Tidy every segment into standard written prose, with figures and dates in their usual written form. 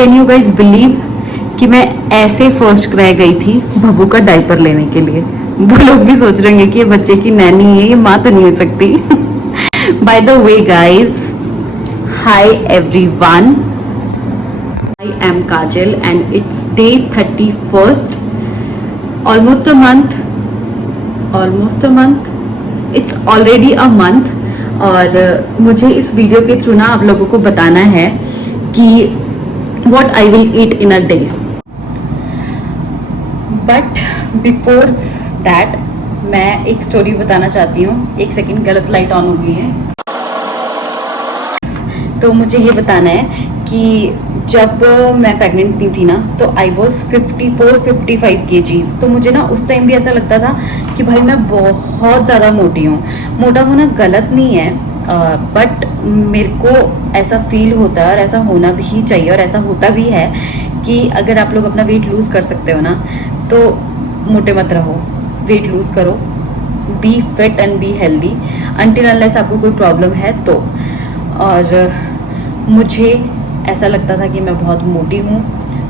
Can you guys believe कि मैं ऐसे फर्स्ट क्राई गई थी बब्बू का डायपर लेने के लिए। वो लोग भी सोच रहे हैं कि ये बच्चे की नैनी है, ये माँ तो नहीं हो सकती। By the way guys, hi everyone, I am Kajal and it's day 31st, almost a month, it's already a month. और मुझे इस वीडियो के थ्रू ना आप लोगों को बताना है कि what I will eat in a day. But before that मैं एक स्टोरी बताना चाहती हूँ। एक सेकंड, गलत लाइट ऑन हो गई है। तो मुझे ये बताना है कि जब मैं प्रेग्नेंट नहीं थी ना तो आई वॉज 54-55 kgs। तो मुझे ना उस टाइम भी ऐसा लगता था कि भाई मैं बहुत ज़्यादा मोटी हूँ। मोटा होना गलत नहीं है, बट मेरे को ऐसा फील होता है और ऐसा होना भी चाहिए और ऐसा होता भी है कि अगर आप लोग अपना वेट लूज़ कर सकते हो ना तो मोटे मत रहो, वेट लूज़ करो, be fit and be healthy until unless आपको कोई प्रॉब्लम है तो। और मुझे ऐसा लगता था कि मैं बहुत मोटी हूँ,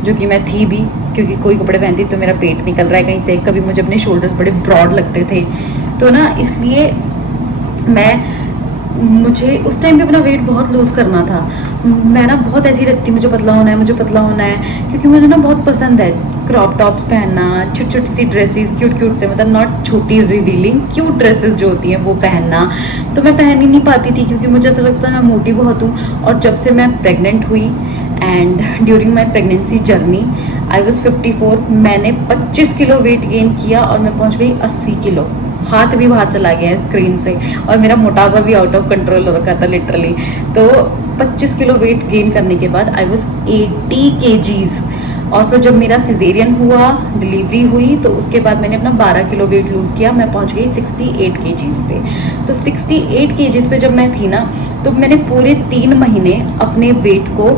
जो कि मैं थी भी, क्योंकि कोई कपड़े पहनती तो मेरा पेट निकल रहा है कहीं से, कभी मुझे अपने शोल्डर्स बड़े ब्रॉड लगते थे। तो ना इसलिए मुझे उस टाइम पे अपना वेट बहुत लूज़ करना था। मैं ना बहुत ऐसी लगती, मुझे पतला होना है, मुझे पतला होना है, क्योंकि मुझे ना बहुत पसंद है क्रॉप टॉप्स पहनना, छोटी छोटी सी ड्रेसेस, क्यूट से, मतलब नॉट छोटी, रिवीलिंग क्यूट ड्रेसेस जो होती हैं वो पहनना। तो मैं पहन ही नहीं पाती थी क्योंकि मुझे ऐसा लगता है मैं मोटी बहुत हूँ। और जब से मैं प्रेग्नेंट हुई and during my pregnancy journey I was 54, मैंने 25 किलो वेट गेन किया और मैं पहुँच गई 80 किलो। हाथ भी बाहर चला गया है स्क्रीन से और मेरा मोटापा भी आउट ऑफ कंट्रोल हो रखा था लिटरली। तो 25 किलो वेट गेन करने के बाद आई वॉज 80 kgs। और फिर जब मेरा सिजेरियन हुआ, डिलीवरी हुई, तो उसके बाद मैंने अपना 12 किलो वेट लूज़ किया, मैं पहुंच गई 68 kgs पे। तो 68 kgs पे जब मैं थी ना तो मैंने पूरे 3 महीने अपने वेट को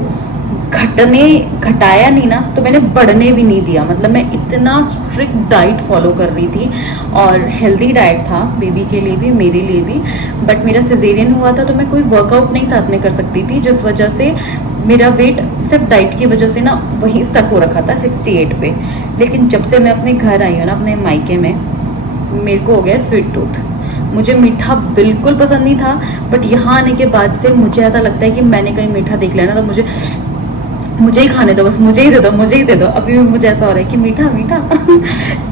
घटाया नहीं ना, तो मैंने बढ़ने भी नहीं दिया। मतलब मैं इतना स्ट्रिक्ट डाइट फॉलो कर रही थी और हेल्दी डाइट था बेबी के लिए भी, मेरे लिए भी। बट मेरा सिजेरियन हुआ था तो मैं कोई वर्कआउट नहीं साथ में कर सकती थी, जिस वजह से मेरा वेट सिर्फ डाइट की वजह से ना वहीं स्टक हो रखा था 68 पे। लेकिन जब से मैं अपने घर आई हूँ ना, अपने मायके में, मेरे को हो गया स्वीट टूथ। मुझे मीठा बिल्कुल पसंद नहीं था, बट यहाँ आने के बाद से मुझे ऐसा लगता है कि मैंने कहीं मीठा देख लिया ना तो मुझे ही खाने दो, बस मुझे ही दे दो। अभी भी मुझे ऐसा हो रहा है कि मीठा।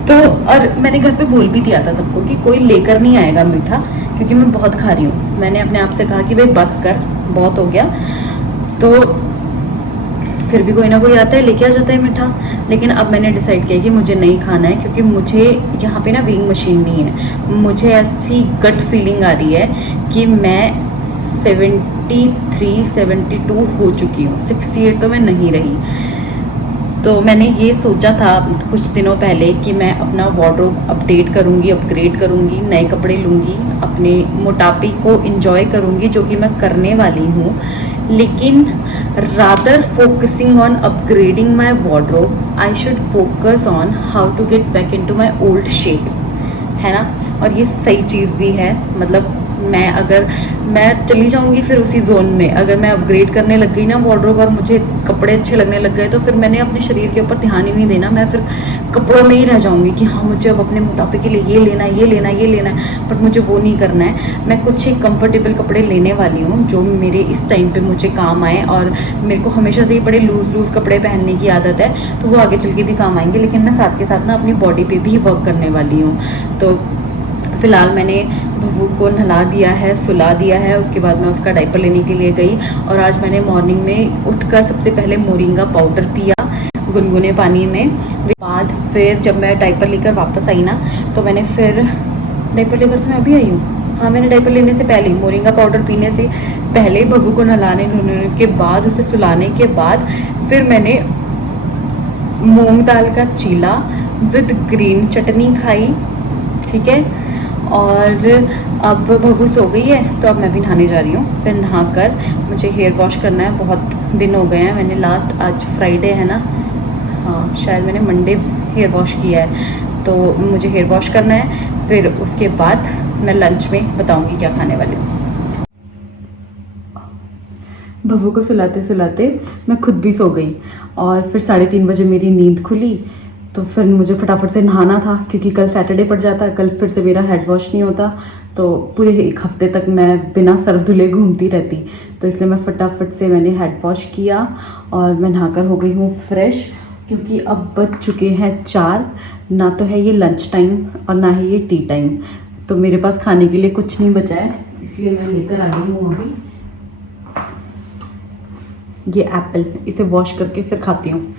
तो और मैंने घर पे बोल भी दिया था सबको कि कोई लेकर नहीं आएगा मीठा, क्योंकि मैं बहुत खा रही हूँ। मैंने अपने आप से कहा कि भाई बस कर, बहुत हो गया। तो फिर भी कोई ना कोई आता है, लेके आ जाता है मीठा। लेकिन अब मैंने डिसाइड किया कि मुझे नहीं खाना है, क्योंकि मुझे यहाँ पे ना वेइंग मशीन नहीं है। मुझे ऐसी गट फीलिंग आ रही है कि मैं 73-72 हो चुकी हूँ, 68 तो मैं नहीं रही। तो मैंने ये सोचा था कुछ दिनों पहले कि मैं अपना वार्डरोब अपडेट करूँगी, अपग्रेड करूँगी, नए कपड़े लूँगी, अपने मोटापे को इंजॉय करूँगी, जो कि मैं करने वाली हूँ। लेकिन rather focusing on upgrading my wardrobe, I should focus on how to get back into my old shape, है ना। और ये सही चीज़ भी है। मतलब मैं चली जाऊंगी फिर उसी जोन में, अगर मैं अपग्रेड करने लग गई ना वार्डरोब और मुझे कपड़े अच्छे लगने लग गए, तो फिर मैंने अपने शरीर के ऊपर ध्यान ही नहीं देना। मैं फिर कपड़ों में ही रह जाऊंगी कि हाँ मुझे अब अपने मोटापे के लिए ये लेना है, बट मुझे वो नहीं करना है। मैं कुछ एक कंफर्टेबल कपड़े लेने वाली हूँ जो मेरे इस टाइम पे मुझे काम आए। और मेरे को हमेशा से ही बड़े लूज़ कपड़े पहनने की आदत है, तो वो आगे चल के भी काम आएंगे। लेकिन मैं साथ के साथ ना अपनी बॉडी पे भी वर्क करने वाली हूँ। तो फिलहाल मैंने बब्बू को नहला दिया है, सुला दिया है, उसके बाद मैं उसका डायपर लेने के लिए गई। और आज मैंने मॉर्निंग में उठकर सबसे पहले मोरिंगा पाउडर पिया गुनगुने पानी में। बाद फिर जब मैं डायपर लेकर वापस आई ना, तो मैंने फिर डायपर लेकर तो मैं अभी आई हूँ। हाँ, मैंने डायपर लेने से पहले, मोरिंगा पाउडर पीने से पहले, बब्बू को नहलाने धुलाने के बाद, उसे सुलाने के बाद, फिर मैंने मूंग दाल का चीला विद ग्रीन चटनी खाई, ठीक है। और अब बब्बू सो गई है तो अब मैं भी नहाने जा रही हूँ। फिर नहाकर मुझे हेयर वॉश करना है, बहुत दिन हो गए हैं। मैंने लास्ट, आज फ्राइडे है ना, हाँ शायद मैंने मंडे हेयर वॉश किया है, तो मुझे हेयर वॉश करना है। फिर उसके बाद मैं लंच में बताऊँगी क्या खाने वाली हूँ। बब्बू को सुलाते सुलाते मैं खुद भी सो गई और फिर 3:30 बजे मेरी नींद खुली। तो फिर मुझे फटाफट से नहाना था क्योंकि कल सैटरडे पड़ जाता है, कल फिर से मेरा हेड वॉश नहीं होता, तो पूरे 1 हफ्ते तक मैं बिना सर धुले घूमती रहती। तो इसलिए मैं फटाफट से मैंने हेड वॉश किया और मैं नहाकर हो गई हूँ फ्रेश, क्योंकि अब बज चुके हैं 4, ना तो है ये लंच टाइम और ना ही ये टी टाइम। तो मेरे पास खाने के लिए कुछ नहीं बचा है, इसलिए मैं लेकर आ गई हूँ अभी ये एप्पल। इसे वॉश करके फिर खाती हूँ।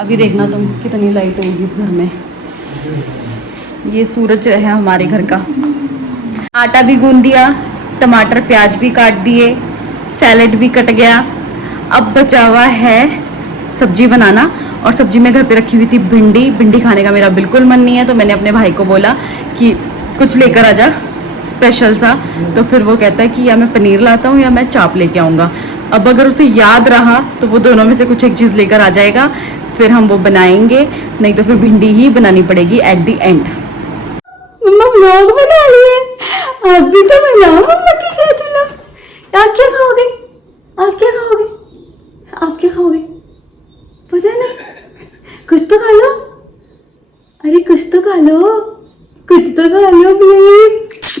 अभी देखना तुम कितनी लाइट होगी इस घर में। ये सूरज है हमारे घर का। आटा भी गूंद दिया, टमाटर प्याज भी काट दिए, सैलेड भी कट गया। अब बचा हुआ है सब्जी बनाना, और सब्जी में घर पे रखी हुई थी भिंडी। भिंडी खाने का मेरा बिल्कुल मन नहीं है, तो मैंने अपने भाई को बोला कि कुछ लेकर आ जा स्पेशल सा। तो फिर वो कहता है कि या मैं पनीर लाता हूँ या मैं चाप लेके आऊँगा। अब अगर उसे याद रहा तो वो दोनों में से कुछ एक चीज़ लेकर आ जाएगा, फिर हम वो बनाएंगे, नहीं तो फिर भिंडी ही बनानी पड़ेगी एट द एंड। मम्मा व्लॉग बना लिए, आप भी तो बनाओ मम्मा के साथ व्लॉग। आप क्या खाओगे? आप क्या खाओगे? आप क्या खाओगे? पता नहीं, कुछ तो खा लो। अरे कुछ तो खा लो, कुछ तो खा लो प्लीज।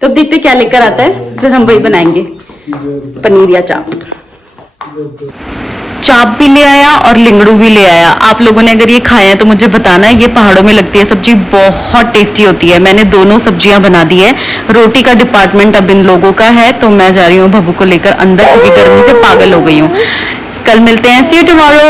तो अब देखते क्या लेकर आता है, फिर हम वही बनाएंगे, पनीर या चाप। चाप भी ले आया और लिंगड़ू भी ले आया। आप लोगों ने अगर ये खाए हैं तो मुझे बताना है। ये पहाड़ों में लगती है सब्जी, बहुत टेस्टी होती है। मैंने दोनों सब्जियां बना दी है। रोटी का डिपार्टमेंट अब इन लोगों का है, तो मैं जा रही हूँ बब्बू को लेकर अंदर, क्योंकि गर्मी से पागल हो गई हूँ। कल मिलते हैं, सी यू टुमारो।